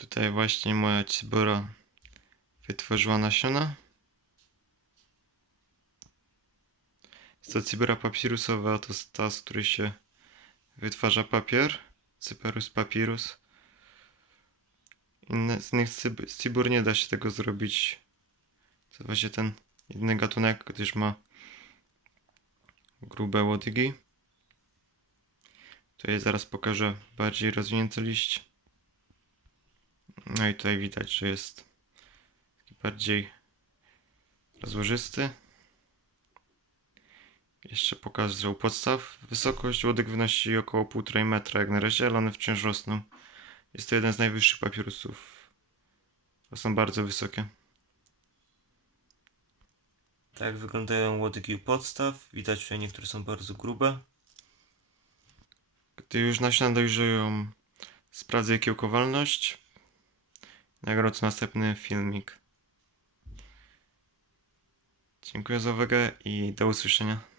Tutaj właśnie moja cibora wytworzyła nasiona. Jest to papirusowa, to ta, z której się wytwarza papier. Cyperus papyrus. Inne, z innych cibur nie da się tego zrobić. To właśnie ten inny gatunek, gdyż ma grube łodygi. Tutaj zaraz pokażę bardziej rozwinięty liść. No i tutaj widać, że jest bardziej rozłożysty. Jeszcze pokażę, że u podstaw wysokość łodyg wynosi około 1,5 metra jak na razie, ale one wciąż rosną. Jest to jeden z najwyższych papirusów. To są bardzo wysokie. Tak wyglądają łodygi u podstaw. Widać tutaj niektóre są bardzo grube. Gdy już nasiona dojrzeją, sprawdzę kiełkowalność. Nagram tu następny filmik. Dziękuję za uwagę i do usłyszenia.